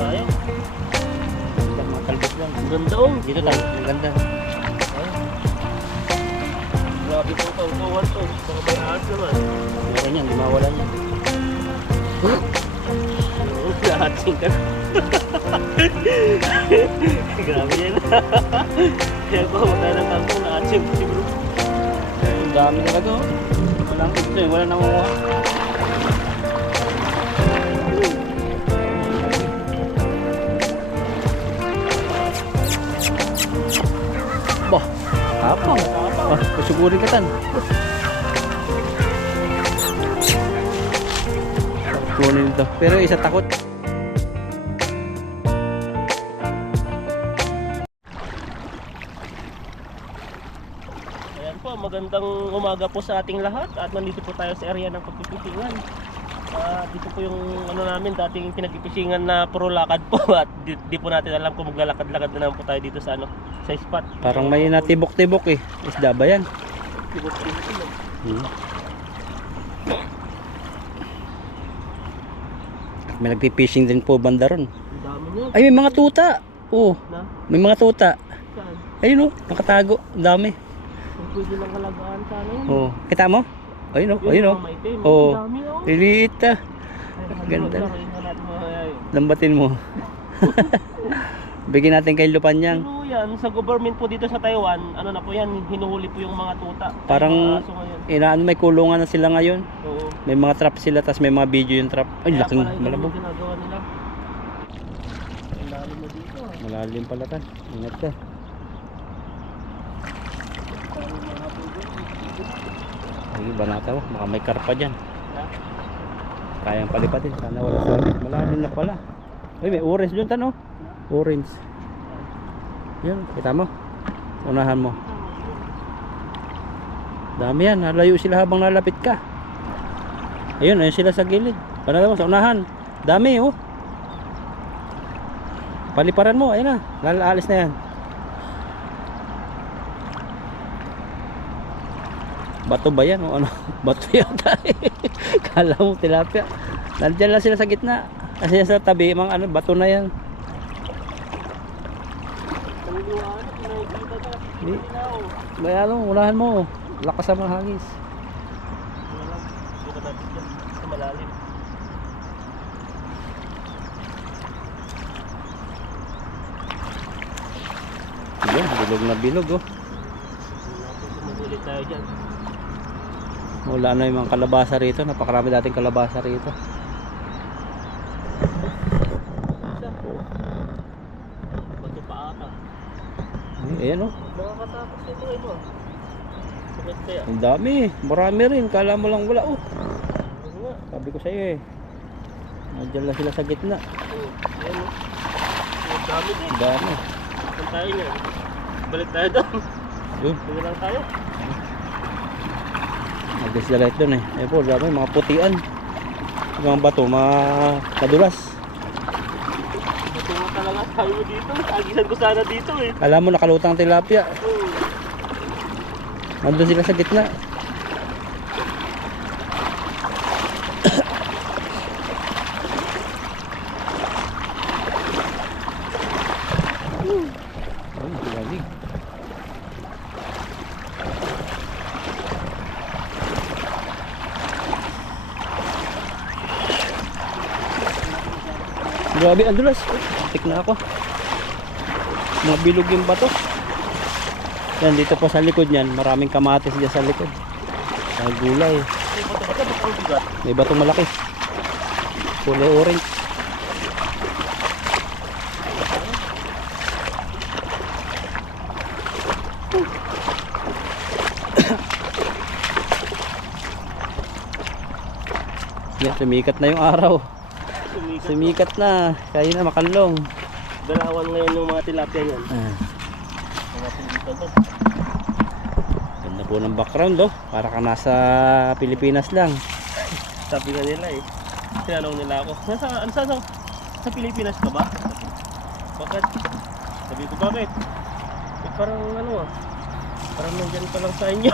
tayo. Mga talbos lang. Ang ganda oh. Dito tayo, ang ganda. Grabe po kautuhan to. Mga bayaan naman. Meron yan, di mawalan yan. Lahating ka. Grabe yan. Kaya po tayo ng kantong na-achieve si bro. Ang dami talaga oh. Walang ito eh, wala nangunguha. Bah, apa? Ah, kusuguri ka tan. Kunin ito. Pero isa takot. Ayan po, magandang umaga po sa ating lahat. At nandito po tayo sa area ng pagpipisingan. Dito po yung ano namin, dating pinagpipisingan na puro lakad po. At di po natin alam kung maglalakad-lakad na naman po tayo dito sa ano, sa spot. Parang may natibok-tibok eh. Isda ba yan? Tibok-tibok sila. May nagpipishing din po banda ron. Ang dami niya. Ay, may mga tuta. Oo, Na? may mga tuta. Saan? Ayun oh, nakatago. Ang dami. Kung pwede lang kalagaan sana yun. Oo, kita mo? Ayun oh, ayun oh. Mga maitim. Oo. Ang dami oh. Liliit ah. Ay, Ganda. Hinga natin mga hayay. Lambatin mo. Bigyan natin kay Lupanyang. Ano yan, sa government po dito sa Taiwan, ano na po yan, hinuhuli po yung mga tuta. Parang Mga aso ngayon. inaan may kulungan na sila ngayon. Oo. May mga trap sila, tas may mga video yung trap. Ay, Kaya laking pala ito malabog. yung ginagawa nila. Ang lalim na dito. Malalim pala tan. Ingat ka. Ay, banata oh. Baka may karpa dyan. Kayang palipatin. Sana wala sa malalim na pala. Ay, may orange dun tan oh. Orange. Yan, kita mo. Unahan mo. Dami yan. Nalayo sila habang lalapit ka. Ayun, ayun sila sa gilid. Panalo mo sa unahan. Dami oh. Paliparan mo, ayun na. Lalaalis na yan. Bato ba yan o ano? Bato yata eh. Kala mo tilapia. Nandiyan lang sila sa gitna. Kasi sa tabi, mga ano, bato na yan. Ang liwanag, nakikita na. Di. Ilaw. Bayan mo, unahan mo. Lakas sa mga hangis. Wala lang. Buka natin dyan. Sa malalim. Yan, bilog na bilog oh. Magulit tayo dyan. Wala na yung mga kalabasa rito. Napakarami dating kalabasa rito. Bato pa ata. Ayan oh. Makakatapos ito ito. Sakit kaya. Ang dami. Marami rin. Kala mo lang wala oh. Ano nga? Sabi ko sa iyo eh. Nandiyan lang sila sa gitna. Ayan o. Ang dami din. Ang dami. Saan tayo nga? Balik tayo doon. Yun. Sige lang tayo. Nagdas sila ito dun eh. Ayun po, dami. Mga putian. Mga bato. Mga kadulas. Matungo talaga tayo dito. Agisan ko sana dito eh. Alam mo nakalutang tilapia. Nandun sila sa gitna. Ay, lamig. Grabe, ang dulas. Tik na ako. Mga bilog yung bato. Yan, dito po sa likod niyan, maraming kamatis dyan sa likod. Mga gulay. May bato-bato, bato ang bigat. May batong malaki. Kulay orange. Yan, sumikat na yung araw. Sumikat. Sumikat na. Kaya na makanlong. Galawan ngayon yung mga tilapia yan. Mga pilita doon. Ganda po ng background oh. Para ka nasa Pilipinas lang. Sabi nga nila eh. Tinanong nila ako, sa Pilipinas ka ba? Bakit? Sabi ko, bakit? Eh, parang ano ah. Parang nandyan pa lang sa inyo.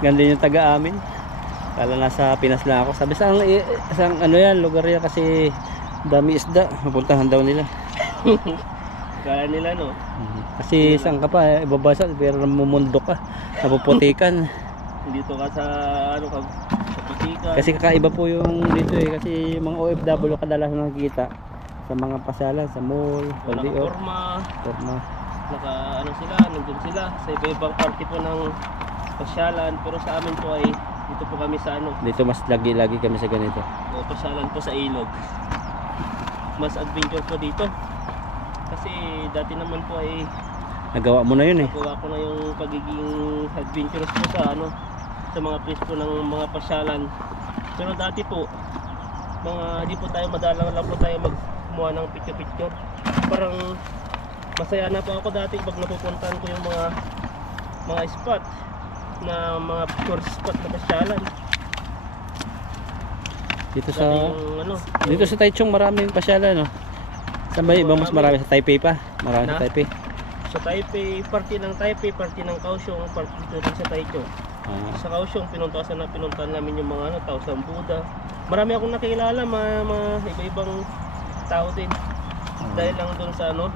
Ganda yung taga amin. Kala nasa Pinas lang ako. Sabi sang ano yan, lugar yan kasi dami isda. Mapuntahan daw nila. Kaya nila no. Kasi saan ka pa, ibabasa, pero namumundok ka. Napuputikan. Dito ka sa ano ka sa Pasikan. Kasi kakaiba po yung dito eh. Kasi yung mga OFW kadalasan nakikita sa mga pasalan, sa mall, paldiot, Naka-forma, forma. naka ano sila, nandun sila sa iba-ibang party po ng pasyalan. Pero sa amin po ay dito po kami sa ano, Dito mas lagi-lagi kami sa ganito. o pasyalan po sa ilog. Mas adventure po dito. Kasi dati naman po ay Nagawa mo na yun eh. nagawa ko na yung pagiging adventurous po sa ano, sa mga place po ng mga pasyalan. Pero dati po di po tayo madalang lang po tayo magkumuha ng picture. Parang masaya na po ako dati pag napupuntahan ko yung mga spot na mga tourist spot na pasyalan. Dito Dati sa yung ano, dito sa Taichung maraming pasyalan no. Sa may ibang mas marami sa Taipei pa. Marami sa Na? Taipei. sa Taipei, party ng Taipei, party ng Kaohsiung, party din sa Taichung. Ah, Sa Kaohsiung, pinuntahan namin yung mga ano, tao sa Buddha. Marami akong nakilala, mga iba-ibang tao din. Dahil lang doon sa ano,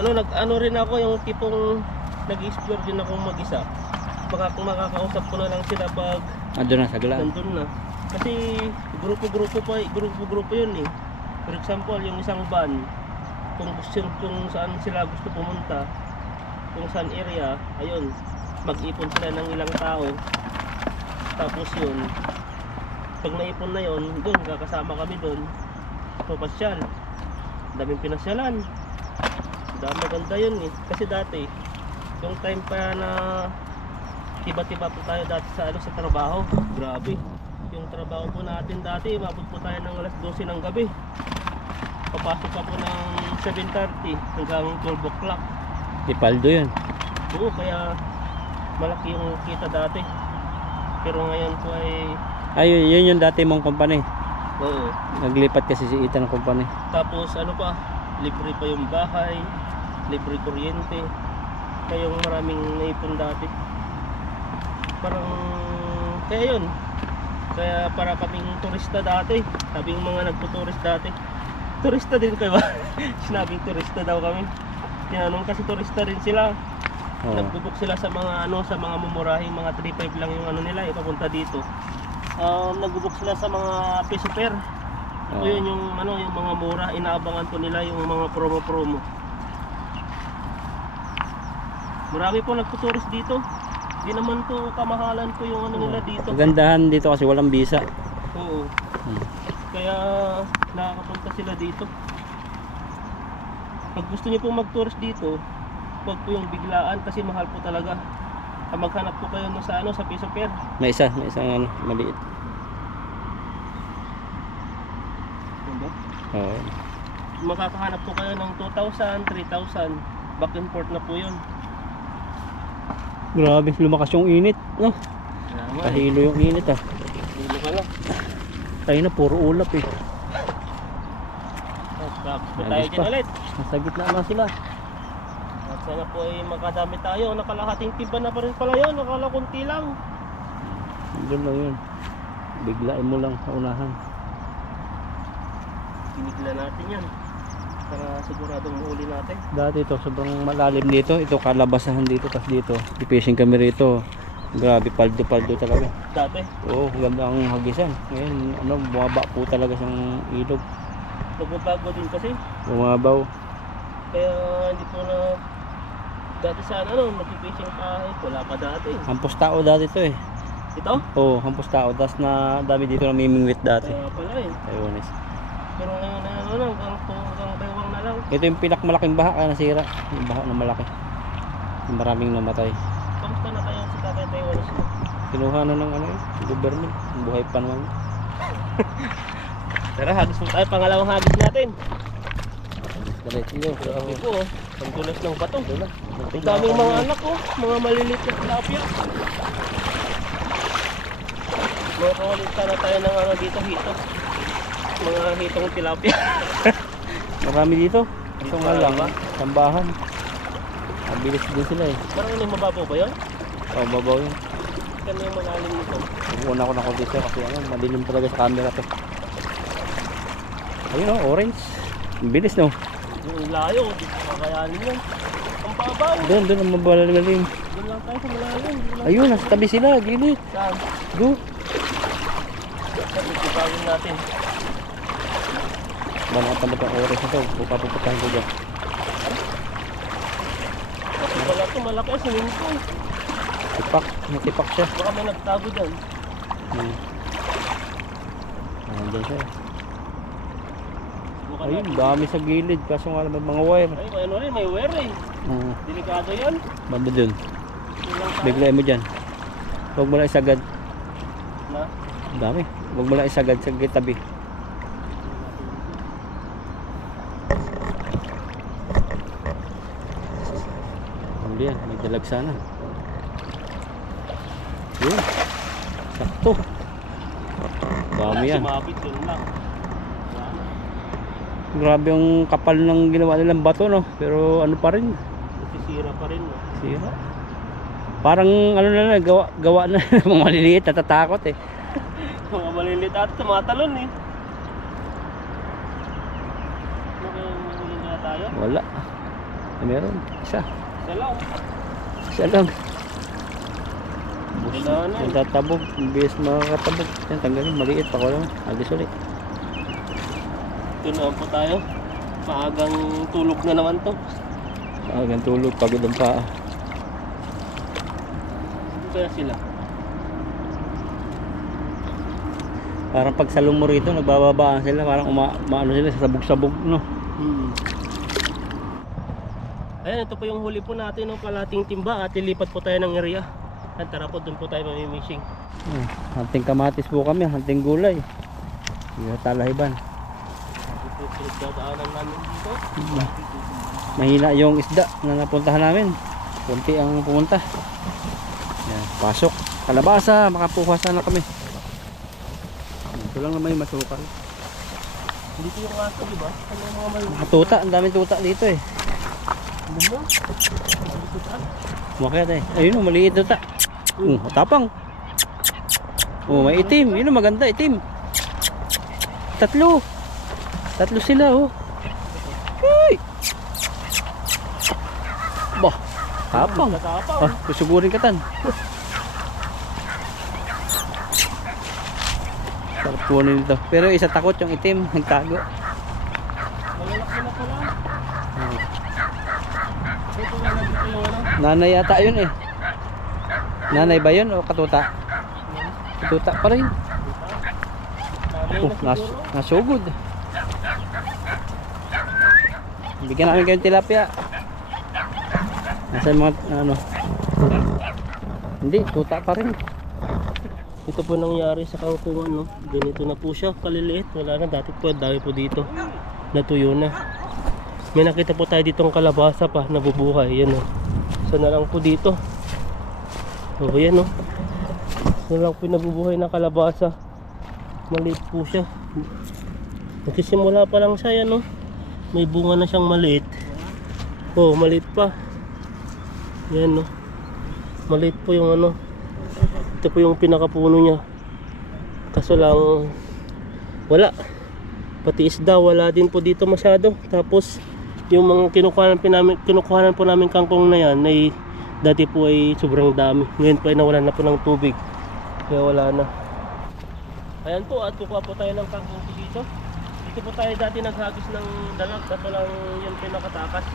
nag-ano rin ako, yung tipong nag-explore din ako mag-isa. Makakausap ko na lang sila pag andun na sa Glaan. nandun na. Kasi grupo yun eh. For example, yung isang van, kung saan sila gusto pumunta, kung saan area, ayun, mag-ipon sila ng ilang tao. Tapos yun, pag naipon na yun, doon kakasama kami doon. Papasyal. Daming pinasyalan. Maganda yun eh. Kasi dati, yung time pa na tiba-tiba po tayo dati sa sa trabaho. Grabe. Yung trabaho po natin dati, mabot po tayo ng alas 12 ng gabi. Papasok pa po ng 7:30 hanggang 12 o'clock. Ipaldo yun. Oo, kaya malaki yung kita dati. Pero ngayon po ay Ay, yun yung dati mong company. oo. Naglipat kasi si Ethan ng company. Tapos ano pa, libre pa yung bahay, libre kuryente. Kaya yung maraming naipon dati. Parang kaya yun. Kaya para kaming turista dati. Sabing mga nagtuturist dati. Turista din kayo ba? Sinabing turista daw kami. Tinanong kasi turista rin sila. Oo. Nagbubuk sila sa mga ano, sa mga mumurahing mga 3.5 lang yung ano nila ipapunta dito. Nagbubuk sila sa mga peso per. Oo. O yun yung ano, yung mga mura, inaabangan po nila yung mga promo. Marami po nagtuturist dito. Di naman po kamahalan po yung ano nila dito. Kagandahan dito kasi walang visa. Oo. Hmm. Kaya nakakapunta sila dito. Pag gusto niyo po mag-tourist dito, huwag po yung biglaan kasi mahal po talaga. Maghanap po kayo sa ano, sa peso per. May isang ano, maliit. Diba? Oo. Makakahanap po kayo ng 2,000, 3,000. Back and forth na po yun. Grabe, lumakas yung init. No? Kaya nga, Kahilo yung init ah. hindi ka na. Tayo na, puro ulap eh. Tapos po tayo Ayos dyan pa. ulit. Nasa gitna na sila. At sana po ay makadami tayo. Nakalahating tiba na pa rin pala yun. Nakala kunti lang. Doon lang yun. Biglain mo lang sa unahan. Pinigla natin yan. Para siguradong mahuli natin. Dati ito, sobrang malalim dito. Ito, kalabasahan dito. Tapos dito, i-fishing kami rito. Grabe, paldo-paldo talaga. Dati. Oo, ganda ang hagisan. Ngayon, ano, bumaba po talaga siyang ilog. Nagbabago din kasi. Bumabaw. Kaya hindi po na dati sana ano, mag-fishing tayo. Wala pa dati. Hampos tao dati ito eh. Ito? Oo, hampos tao. Tapos na dami dito na mimingwit dati. Kaya pala eh. Taiwanese. Pero ngayon na ano, hanggang baywang na lang. Ito yung pinakamalaking baha kaya nasira. Yung baha na malaki. Yung maraming namatay. Kamusta na kayo sa Tatay Taiwanese? Kinuha na ng ano yung gobyerno. Yung buhay pa naman. Tara, hagis mo tayo. Pangalawang hagis natin. Diretso yun. Grabe po oh. Ang tulas ng bato. Ang daming mga anak oh. Mga maliliit na tilapia. Makakalita na tayo ng ano dito, hito. Mga hitong tilapia. Marami dito. Ito Dito nga lang. ba? Sambahan. Mabilis din sila eh. Parang ano, mababaw ba yun? Oh, babaw yun. Balikan na yung malalim nito. Una ko na dito kasi ano, madilim talaga sa camera to. Ayun o, orange. Ang bilis no. Yung layo, di ko kakayanin yan. Ang babaw. Doon ang mabalalim. Doon lang tayo sa malalim. Ayun, nasa tabi sila, gilid. Saan? Do. Ipipagin natin. Banatan mo itong orange na to. Pupapuputahin ko dyan. Kasi wala ito, malaki ang swimming pool. Tipak, natipak siya. Baka may nagtago dyan. Nandiyan siya. Bukan Ayun, natin. dami sa gilid. Kaso nga naman mga wire. Ay, ano rin, may wear eh. Delikado yan. Banda dun. Yun lang tayo. Biglayin mo dyan. Huwag mo lang isagad. Na? Ang dami. Huwag mo lang isagad sa tabi. Huli yan. May dalag sana. Yun. Sakto. Dami yan. Sumabit yun lang. Wala na. Grabe yung kapal ng ginawa nilang bato no. Pero ano pa rin. Nasisira pa rin. No? Sira. Parang ano na gawa na mga maliliit. Natatakot eh. Mga malilit at tumatalon eh. Ano kayong mahuli na tayo? Wala. Meron. Isa. Isa lang. Isa lang. Wala na eh. Yung tatabog. Yung bilis makakatabog. Yan, tanggalin. Maliit pa ko lang. Agis ulit. Ito naman po tayo. Maagang tulog na naman to. Agang tulog. Pagod ang paa. Ano kaya sila? Parang pag salong mo rito, nagbababaan sila. Parang maano sila, sasabog-sabog, no? Ayan, ito po yung huli po natin ng kalating timba at lilipat po tayo ng area. At tara po, doon po tayo mamimishing. Hunting kamatis po kami, hunting gulay. Hindi talahiban. Ito po pinagdadaanan namin dito. Mahina yung isda na napuntahan namin. Kunti ang pumunta. Yan, pasok. Kalabasa, makapuhasan na kami. Ito lang naman yung masukal. Dito yung aso, di ba? Ano yung mga may... Mga tuta, ang daming tuta dito eh. Ano mo? Dito saan? Umakyat eh. Ayun, maliit tuta. Tapang. May itim. Yun, maganda, itim. Tatlo sila oh. Uy! Bah, tapang. Natapang. Susugurin ka tan. Sarap kunin dito. Pero isa takot yung itim, nagtago. Malalaki na pala. Ito nga na dito yung ano. Nanay yata yun eh. Nanay ba yun o katuta? Katuta pa rin. Nanay na siguro. Nasugod. Bigyan namin kayong tilapia. Nasaan mga ano? Hindi, tuta pa rin. Ito po nangyari sa kangkungan, no? Ganito na po siya, kaliliit. Wala na, dati po, dami po dito. Natuyo na. May nakita po tayo ditong kalabasa pa, nabubuhay. Yan, no? So na lang po dito. So, yan, no? So na lang po nabubuhay na kalabasa. Maliit po siya. Nagsisimula pa lang siya, yan, no? May bunga na siyang maliit. Oh, maliit pa. Yan, no? Maliit po yung ano. Ito po yung pinakapuno niya. Kaso lang wala. Pati isda wala din po dito masyado. Tapos yung mga kinukuhanan po namin kangkong na yan ay dati po ay sobrang dami. Ngayon po ay nawalan na po ng tubig. Kaya wala na. Ayan po, at kukuha po tayo ng kangkong dito. Dito po tayo dati naghagis ng dalag. Kaso lang yung pinakatakas.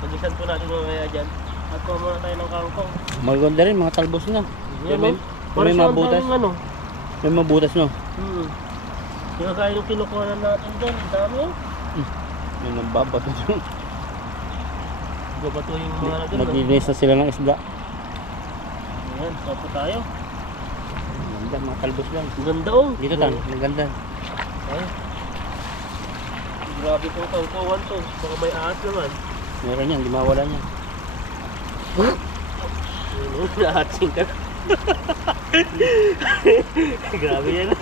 Pagisan po natin mamaya dyan. At kuha muna tayo ng kangkong. Maganda rin, mga talbos na. Yan, no? May Parang mabutas. ano. May mabutas no. Kaya kaya yung kinukuha natin doon, ang dami oh. Yung nagbabato doon. Babato yung mga na doon. Naglilinis na sila ng isda. Ayan, sapo tayo. Ganda, mga talbos lang. Ang ganda oh. Dito tan, ang ganda. Ay. Grabe itong kangkuhan to. Baka may ahas naman. Meron yan, di mawala niya. Yun oh, naatsing ka. Grabe yan.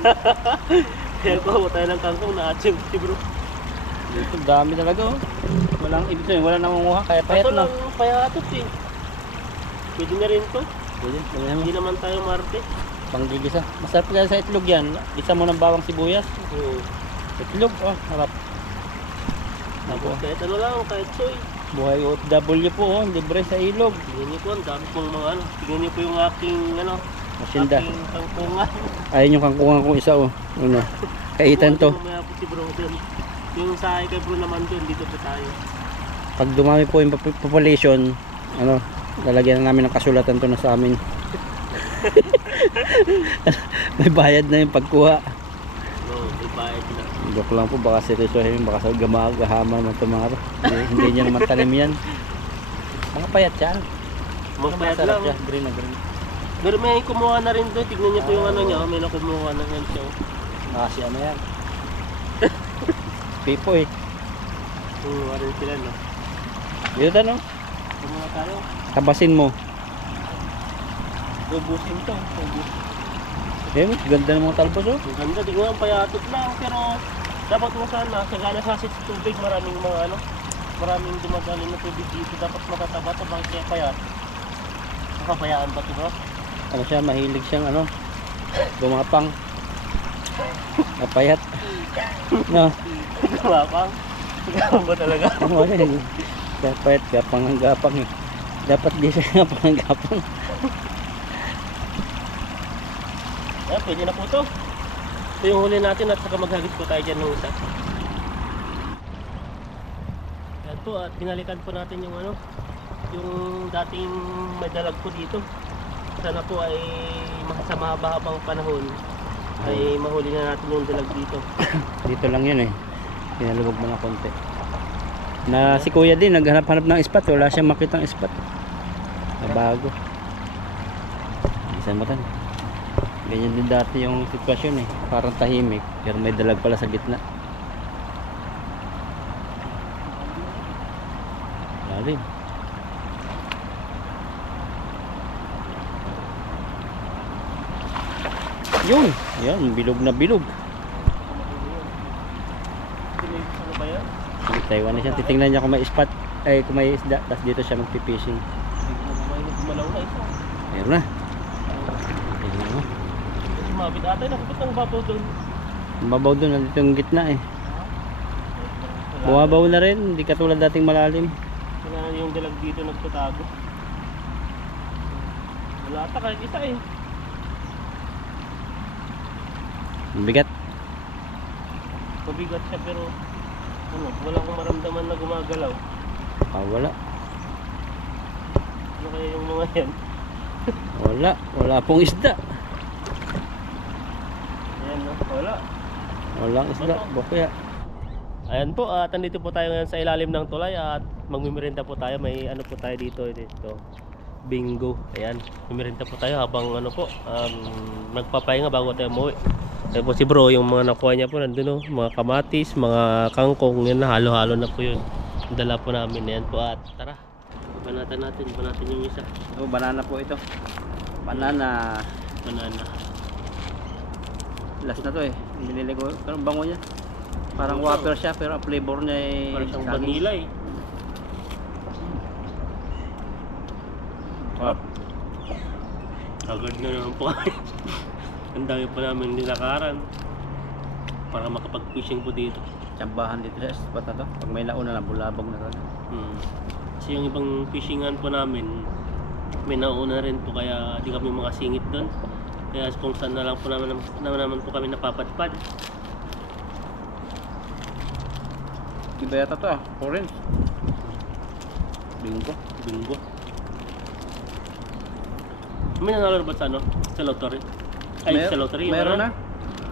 Kaya kuha tayo ng kangkong, naatsing si bro. Dito, dami talaga oh. Walang ibig sabihin, wala nangunguha, kaya payat Kaso na. lang payatot eh. Pwede na rin to. Pwede, pwede naman. Hindi naman tayo marte. Panggigisa. Masarap yan sa itlog yan. Gisa mo ng bawang sibuyas. Oo. Itlog, oh, harap. Tapos kahit ano lang, kahit soy. Buhay OFW po, oh, libre sa ilog. Tingnan niyo po, ang dami pong mga ano. Tingnan niyo po yung aking ano, Masinda. aking tangkungan. Ayun yung kangkungan kong isa, oh. Ano, kaitan to. Mamaya po si bro dun. Yung sa kay bro naman dun, dito po tayo. Pag dumami po yung population, ano, lalagyan na namin ng kasulatan to na sa amin. May bayad na yung pagkuha. Oo, ibayad na. Joke lang po, baka seryosohin, baka sa gamagahama naman ito mga to. Hindi niya naman tanim yan. Mga payat siya. Magpayad Masarap lang. siya, green na green. Pero may kumuha na rin doon. Tignan niyo po yung ano niya. May nakumuha na yan siya. Kasi ano yan. Pipo eh. Kumuha rin sila, no? Dito tanong, Kumuha tayo. tabasin mo. Ubusin to. Ubusin. Ayun, ganda ng mga talbos oh. Ang ganda. Tignan ang payatot lang. Pero dapat mo sana. Sagana sa asit sa tubig. Maraming mga ano. Maraming dumagaling na tubig dito. Dapat matataba to. Bakit kaya payat? Nakapayaan ba ito, bro? Ano siya, mahilig siyang ano, gumapang. Napayat. No. Gumapang. Gumapang ba talaga? Ano yun? Napayat, gapang ang gapang eh. Dapat di siya gapang ang gapang. Ayan, pwede na po ito. Ito yung huli natin at saka maghagis po tayo dyan ng isa. Ayan po, at binalikan po natin yung ano, yung dating may dalag po dito. Sana po ay sa mahaba-habang panahon ay mahuli na natin yung dalag dito. Dito lang yun eh. Pinalubog mo na konti. Na si kuya din, naghanap-hanap ng spot. Wala siyang makitang spot. Na bago. Isan mo tan. Ganyan din dati yung sitwasyon eh. Parang tahimik. Pero may dalag pala sa gitna. Lalim. Yun. Yan, bilog na bilog. Ano ba yan? Sige, Taiwan na siya. Titingnan niya kung may spot. Ay, kung may isda. Tapos dito siya magpipishing. Gumalaw na isa. Meron na. Tingnan mo. Mabit ata, nakapit ng babaw doon. Mababaw doon. Nandito yung gitna eh. Bumabaw na rin. Hindi katulad dating malalim. Kailangan yung dalag dito nagtatago. Wala ata kahit isa eh. Bigat. Mabigat siya pero ano, wala akong maramdaman na gumagalaw. Wala. Ano kaya yung mga yan? Wala. Wala pong isda. Ayan no, wala. Walang isda. Bukya. Ayan po, at nandito po tayo ngayon sa ilalim ng tulay at magmimirinda po tayo. May ano po tayo dito, bingo. Ayan, mimirinda po tayo habang ano po, nagpapahinga bago tayo umuwi. Ayan po si bro, yung mga nakuha niya po nandun oh, mga kamatis, mga kangkong, yun na, halo-halo na po yun. Dala po namin, ayan po at tara, banatan natin yung isa. Banana po ito. Banana. Banana. Last na to eh. Binili ko. Pero ang bango niya. Parang wafer siya pero ang flavor niya ay Parang siyang saging. vanilla eh. Wow. Agad na naman po kami. Ang dami pa namin nilakaran para makapag-fishing po dito. Tsambahan dito sa spot na to. Pag may nauna na, bulabog na talaga. Kasi yung ibang fishingan po namin, may nauna rin po kaya di kami makasingit doon. Kaya kung saan na lang po naman po kami napapadpad. Iba yata to ah. Orange. Bingo. Bingo. May nanalo ba sa ano? Sa lottery? Ay, sa lottery. Meron na.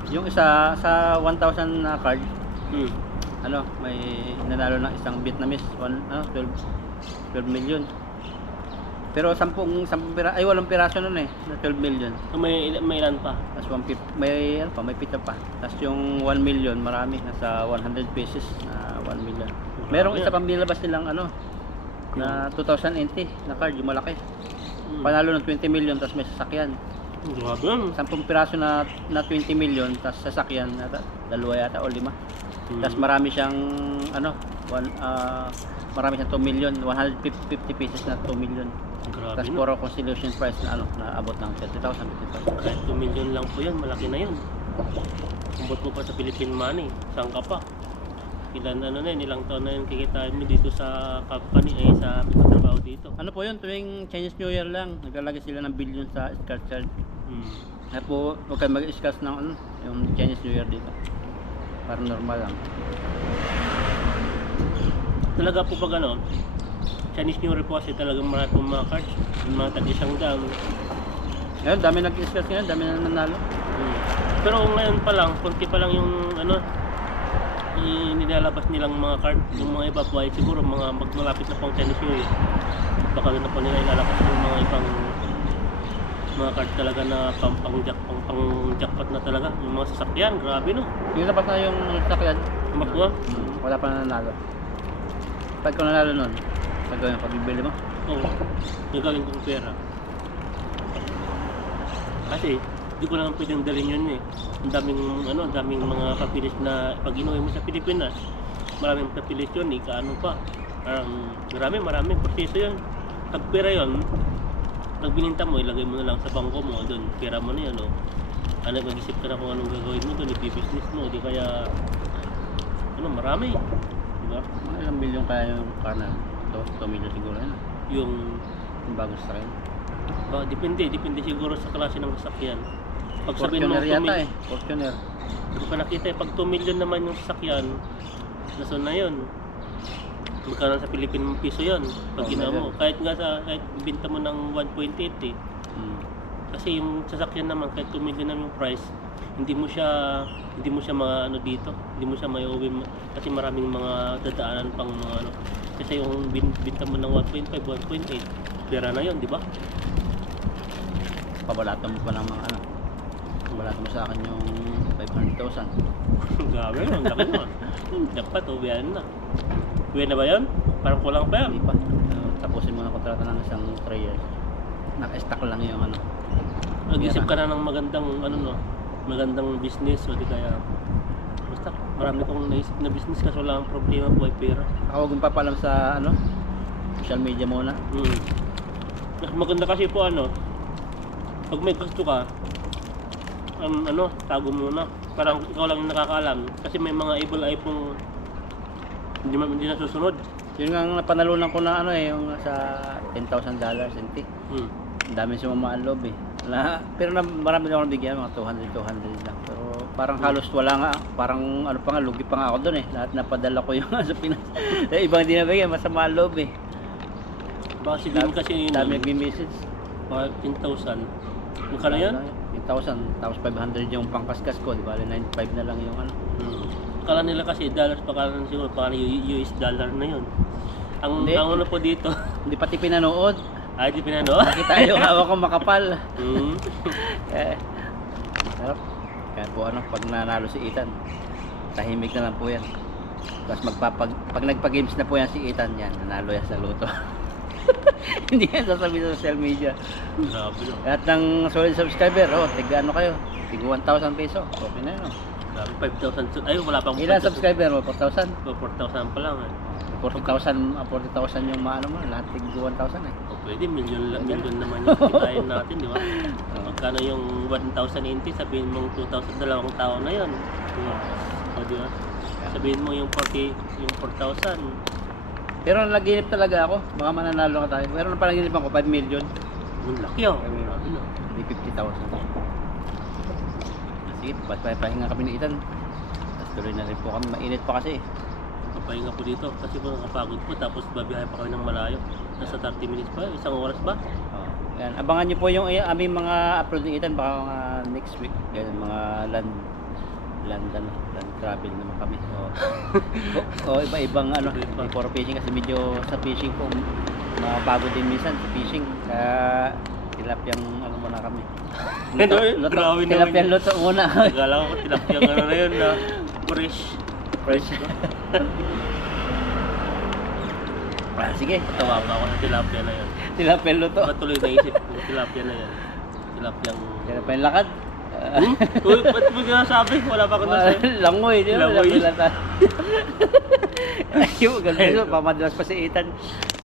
Yung isa sa 1,000 na card, ano, may nanalo ng isang Vietnamese, 12 million. Pero 8 piraso nun eh, na 12 million. So, may ilan pa? Tapos 150, may ano pa, may pita pa. Tapos yung 1 million, marami, nasa 100 pesos na 1 million. Merong isa pang nilabas nilang ano, na 2080 na card, yung malaki. Panalo ng 20 million, tapos may sasakyan. Grabe yan. 10 piraso na 20 million, tapos sasakyan, dalawa yata o 5. Tapos marami siyang ano, marami siyang 2 million, 150 pesos na 2 million. Grabe Tapos no. puro conciliation price na ano, na abot ng 30,000, 50,000. Kahit 2 million lang po yan, malaki na yun. Kumbot mo pa sa Philippine money, saan ka pa? Ilan ano na yun, ilang taon na yun kikitain mo dito sa company, sa trabaho dito. Ano po yun, tuwing Chinese New Year lang, naglalagay sila ng billion sa scratch card. Hmm. Kaya po, huwag kayo mag-scratch ng ano, yung Chinese New Year dito. Para normal lang. Talaga po pag ano, Chinese New Year po kasi talagang marami pong mga cards, yung mga tag-isang dam. Ngayon, dami nag-scratch ngayon, dami na nanalo. Pero ngayon pa lang, konti pa lang yung ano, nilalabas nilang mga card, yung mga iba po ay siguro mga magmalapit na pang Chinese New Year. Baka na po nila ilalabas yung mga ibang mga card talaga na pang jackpot na talaga, yung mga sasakyan, grabe no. Yung labas na yung sakyan, Makuha? wala pa na nanalo. Pag kung nanalo nun, gagawin pag bibili mo. Oo, nagawin kong pera. Kasi, di ko naman pwedeng dalhin yun eh. Ang daming mga papilis na pag inuwi mo sa Pilipinas, maraming papilis yun eh, kaano pa. Maraming proseso yun. Pag pera yun, pag bininta mo, ilagay mo na lang sa bangko mo, doon, pera mo na yun, oh. Ano, mag-isip ka na kung anong gagawin mo doon, i-business mo, di kaya, marami. Diba? Mga ilang milyon kaya yung car na 2 milyon siguro yan. Yung, Yung bago sa akin. depende siguro sa klase ng sasakyan. Pag sabihin mo, Fortuner 2 yata million, eh. Fortuner. hindi ko pa nakita eh, pag 2 million naman yung sasakyan, naso na yun. Magkano sa Philippine piso yun, pag Oh, ginawa mo. meron. Kahit binta mo ng 1.8 eh. Kasi yung sasakyan naman, kahit 2 million naman yung price, hindi mo siya dito, hindi mo siya maiuwi kasi maraming mga dadaanan pang mga ano. Kasi yung binta mo ng 1.5, 1.8, pera na yun, di ba? Pabalatan mo pa ng mga ano. Pabalatan mo sa akin yung 500,000. Grabe, ang laki mo. Dapat, uwihan na. Uwihan na ba yun? Parang kulang pa Hindi yan. pa. Tapusin mo na kontrata ng isang 3 years. Naka-stack lang yung ano. Nag-isip ka na ng magandang business, o di kaya, basta, marami kong naisip na business kasi wala ang problema po ay pera. Huwag mong papalam sa ano, social media muna. Mas maganda kasi po pag may gusto ka, tago muna. Parang ikaw lang yung nakakaalam. Kasi may mga evil eye pong hindi na susunod. Yun nga ang napanalunan ko na ano eh, yung sa $10,000 senti. Ang dami sumama ang loob eh. Pero marami na akong bigyan, mga 200 lang. Pero parang halos wala nga, parang ano pa nga, lugi pa nga ako doon eh. Lahat napadala ko yung sa Pinas. Ibang hindi nabigyan, masama ang loob eh. Baka siguro kasi yun, Dami nag-message. mga 10,000. Magkano yan? 10,000, tapos 500 yung pangkaskas ko, di ba? 9.5 na lang yung ano. Kala nila kasi dollars, baka siguro baka US dollar na yun. Ang Hindi. ano po dito, Hindi pati pinanood. ay di pinano. Nakita yung hawak ko makapal. Mm. Sarap. Kaya po ano, pag nanalo si Ethan, tahimik na lang po yan. Tapos pag nagpa-games na po yan si Ethan, yan, nanalo yan sa loto. Hindi yan sasabihin sa social media. Grabe no. At ng solid subscriber, tiga ano kayo? Tiga 1,000 peso. Okay na yun. Grabe, 5,000. Ay, wala pang Ilan subscriber mo? 4,000? 4,000 pa lang. 40,000 yung maano mo, lahat tiga 1,000 eh. O pwede, million naman yung kitayin natin, di ba? Magkano yung 1,080, sabihin mong 2,000, dalawang tao na yun. O di ba? Sabihin mo yung 4,000. Pero naginip talaga ako, baka mananalo ka tayo. Pero nang panaginipan ko, 5 million. Ang laki oh. Grabe no. Hindi 50,000. Sige, pahinga kami ni Ethan. Tapos tuloy na rin po kami, mainit pa kasi. Papahinga po dito kasi po nakapagod po tapos babiyahe pa kami ng malayo. Nasa 30 minutes pa, isang oras ba? Yan. Abangan nyo po yung aming mga upload ni Ethan, baka mga next week. Ganyan, mga land travel naman kami. Iba-ibang ano, for fishing kasi medyo sa fishing po mapagod din minsan sa fishing. Kaya tilapyang ano muna kami. Grabe naman. Tilapyang luto muna. Akala ko tilapyang ano na yun na fresh. Sige. Tawa pa ako sa tilapia na yun. Tilapyang luto. Patuloy naisip ko tilapia na yan. Tilapyang... Tilapyang lakad. Uy, ba't mo sinasabi? Wala pa akong nasabi. Langoy, di ba? Langoy. Ayun, ganda. Pamadalas pa si Ethan.